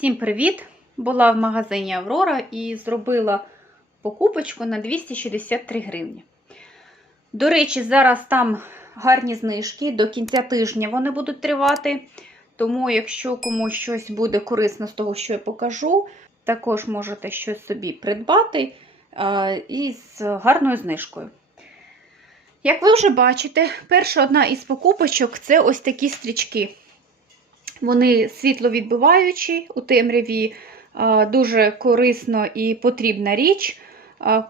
Всім привіт! Була в магазині Аврора і зробила покупочку на 263 гривні. До речі, зараз там гарні знижки, до кінця тижня вони будуть тривати. Тому, якщо комусь щось буде корисно з того, що я покажу, також можете щось собі придбати і з гарною знижкою. Як ви вже бачите, перша одна із покупочок це ось такі стрічки. Вони світловідбиваючі у темряві, дуже корисно і потрібна річ.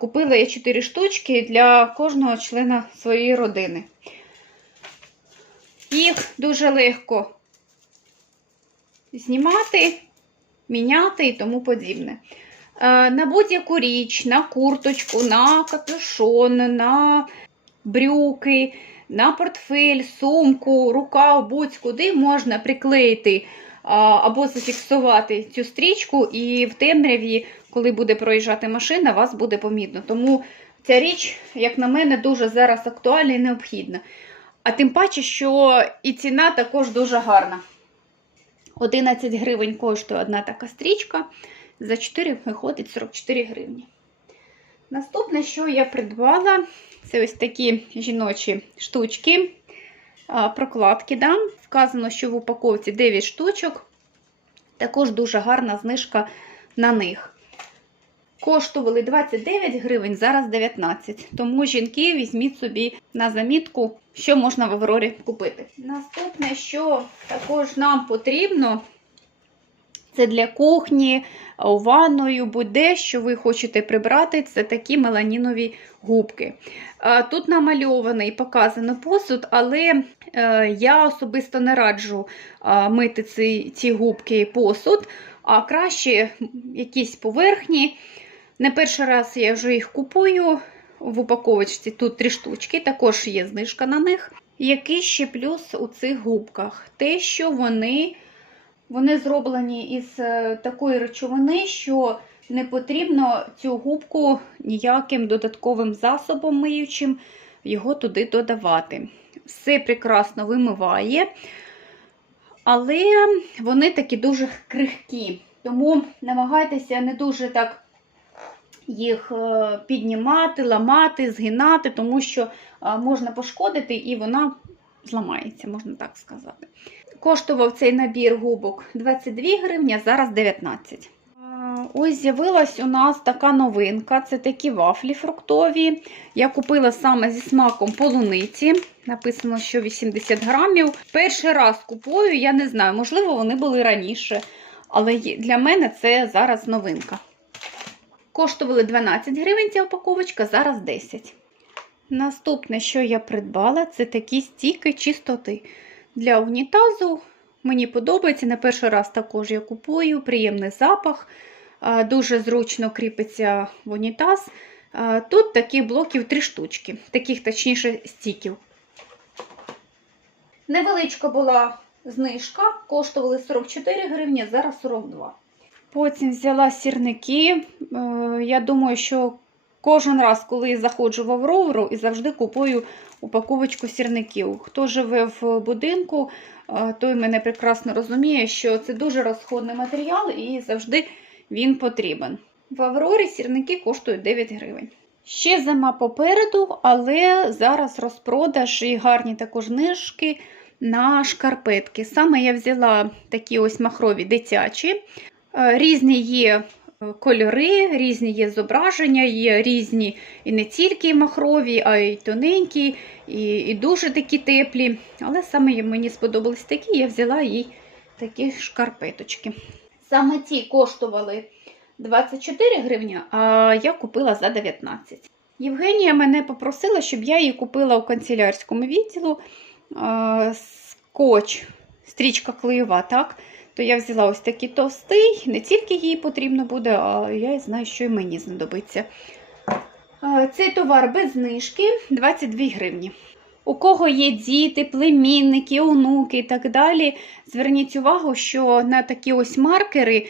Купила я 4 штучки для кожного члена своєї родини. Їх дуже легко знімати, міняти і тому подібне. На будь-яку річ, на курточку, на капюшон, на брюки, на портфель, сумку, рукав, будь-куди можна приклеїти або зафіксувати цю стрічку, і в темряві, коли буде проїжджати машина, вас буде помітно. Тому ця річ, як на мене, дуже зараз актуальна і необхідна. А тим паче, що і ціна також дуже гарна. 11 гривень коштує одна така стрічка. За 4 виходить 44 гривні. Наступне, що я придбала, це ось такі жіночі штучки, прокладки. Да? Вказано, що в упаковці 9 штучок. Також дуже гарна знижка на них. Коштували 29 гривень, зараз 19. Тому жінки візьміть собі на замітку, що можна в Аврорі купити. Наступне, що також нам потрібно, це для кухні, у ванною, будь-де, що ви хочете прибрати, це такі меланінові губки. Тут намальований показано посуд, але е, я особисто не раджу мити ці, ці губки і посуд, а краще якісь поверхні. Не перший раз я вже їх купую в упаковочці. Тут три штучки, також є знижка на них. Який ще плюс у цих губках? Те, що вони. Вони зроблені із е, такої речовини, що не потрібно цю губку ніяким додатковим засобом миючим його туди додавати. Все прекрасно вимиває, але вони такі дуже крихкі. Тому намагайтеся не дуже так їх е, піднімати, ламати, згинати, тому що е, можна пошкодити і вона зламається, можна так сказати. Коштував цей набір губок 22 гривні, а зараз 19. Ось з'явилась у нас така новинка. Це такі вафлі фруктові. Я купила саме зі смаком полуниці. Написано, що 80 грамів. Перший раз купую, я не знаю, можливо, вони були раніше. Але для мене це зараз новинка. Коштували 12 гривень ця упаковочка, зараз 10. Наступне, що я придбала, це такі стіки чистоти для унітазу. Мені подобається. На перший раз також я купую. Приємний запах. Дуже зручно кріпиться в унітаз. Тут таких блоків три штучки, таких точніше стіків. Невеличка була знижка, коштували 44 гривні, зараз 42. Потім взяла сірники. Е, Я думаю, що кожен раз, коли заходжу в Аврору, і завжди купую упаковочку сірників. Хто живе в будинку, е, той мене прекрасно розуміє, що це дуже розходний матеріал і завжди він потрібен. В Аврорі сірники коштують 9 гривень. Ще зима попереду, але зараз розпродаж і гарні також знижки на шкарпетки. Саме я взяла такі ось махрові дитячі. Е, Різні є кольори, різні є зображення, є різні і не тільки махрові, а й тоненькі, і, і дуже такі теплі. Але саме мені сподобались такі, я взяла їй такі шкарпеточки. Саме ці коштували 24 гривні, а я купила за 19. Євгенія мене попросила, щоб я її купила у канцелярському відділу скотч, стрічка клеєва, так? То я взяла ось такий товстий, не тільки їй потрібно буде, а я знаю, що і мені знадобиться. Цей товар без знижки 22 гривні. У кого є діти, племінники, онуки і так далі, зверніть увагу, що на такі ось маркери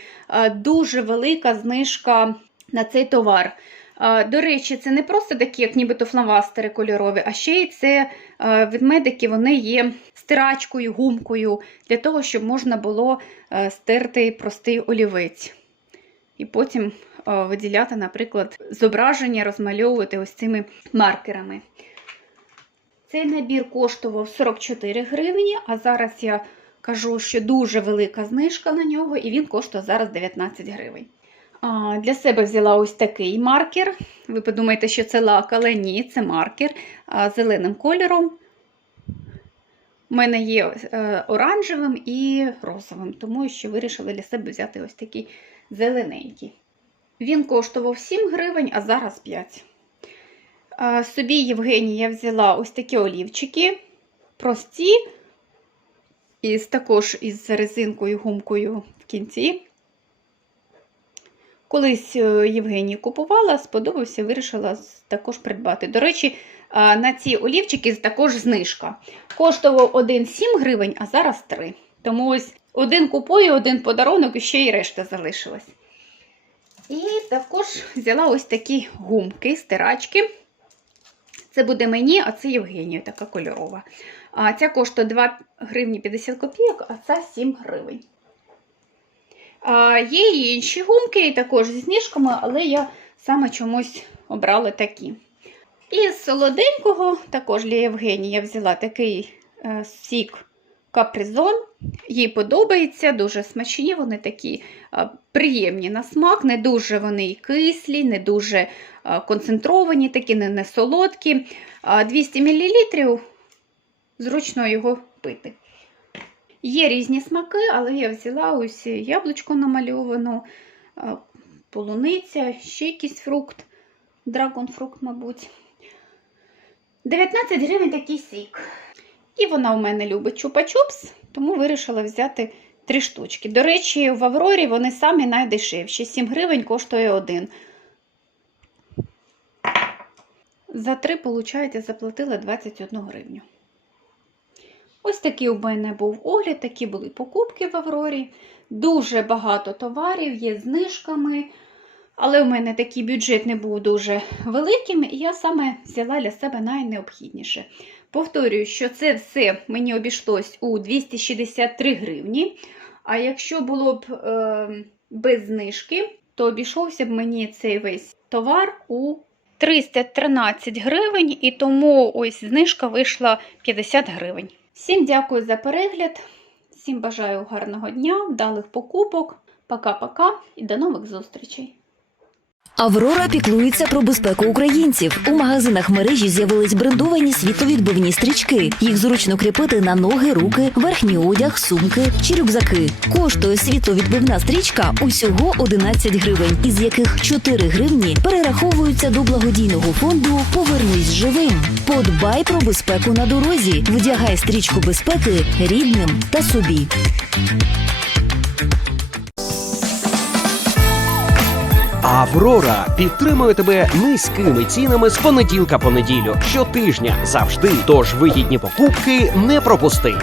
дуже велика знижка на цей товар. До речі, це не просто такі, як нібито фломастери кольорові, а ще й це ведмедики, вони є стирачкою, гумкою, для того, щоб можна було е, стерти простий олівець. І потім виділяти, наприклад, зображення, розмальовувати ось цими маркерами. Цей набір коштував 44 гривні, а зараз я кажу, що дуже велика знижка на нього, і він коштує зараз 19 гривень. Для себе взяла ось такий маркер. Ви подумаєте, що це лак, але ні, це маркер зеленим кольором. У мене є е, оранжевим і розовим, тому що вирішила для себе взяти ось такий зелененький. Він коштував 7 гривень, а зараз 5. А, Собі Євгенія взяла ось такі олівчики, прості, із, також із резинкою, гумкою в кінці. Колись е, Євгенії купувала, сподобався, вирішила також придбати. До речі, на ці олівчики також знижка. Коштував один 7 гривень, а зараз 3. Тому ось один купую, один подарунок і ще й решта залишилась. І також взяла ось такі гумки, стирачки. Це буде мені, а це Євгенію, така кольорова. А ця коштує 2 гривні 50 копійок, а ця 7 гривень. Є і інші гумки, також зі знижками, але я саме чомусь обрала такі. І з солоденького, також для Євгенії, я взяла такий е, сік капризон. Їй подобається, дуже смачні, вони такі е, приємні на смак, не дуже вони і кислі, не дуже е, концентровані, такі не, не солодкі. А 200 мл зручно його пити. Є різні смаки, але я взяла ось яблучко намальовано, е, полуниця, ще якийсь фрукт, драгонфрукт, мабуть. 19 гривень такий сік. І вона у мене любить чупа-чупс, тому вирішила взяти три штучки. До речі, в Аврорі вони самі найдешевші. 7 гривень коштує один. За три, виходить, заплатила 21 гривню. Ось такий у мене був огляд, такі були покупки в Аврорі. Дуже багато товарів, є знижками. Але у мене такий бюджет не був дуже великим, і я саме взяла для себе найнеобхідніше. Повторюю, що це все мені обійшлось у 263 гривні. А якщо було б е, без знижки, то обійшовся б мені цей весь товар у 313 гривень, і тому ось знижка вийшла 50 гривень. Всім дякую за перегляд, всім бажаю гарного дня, вдалих покупок. Пока-пока і до нових зустрічей! Аврора піклується про безпеку українців. У магазинах мережі з'явились брендовані світловідбивні стрічки. Їх зручно кріпити на ноги, руки, верхній одяг, сумки чи рюкзаки. Коштує світловідбивна стрічка усього 11 гривень, із яких 4 гривні перераховуються до благодійного фонду Повернись живим. Подбай про безпеку на дорозі. Вдягай стрічку безпеки рідним та собі. Аврора підтримує тебе низькими цінами з понеділка по неділю щотижня завжди. Тож вигідні покупки не пропусти.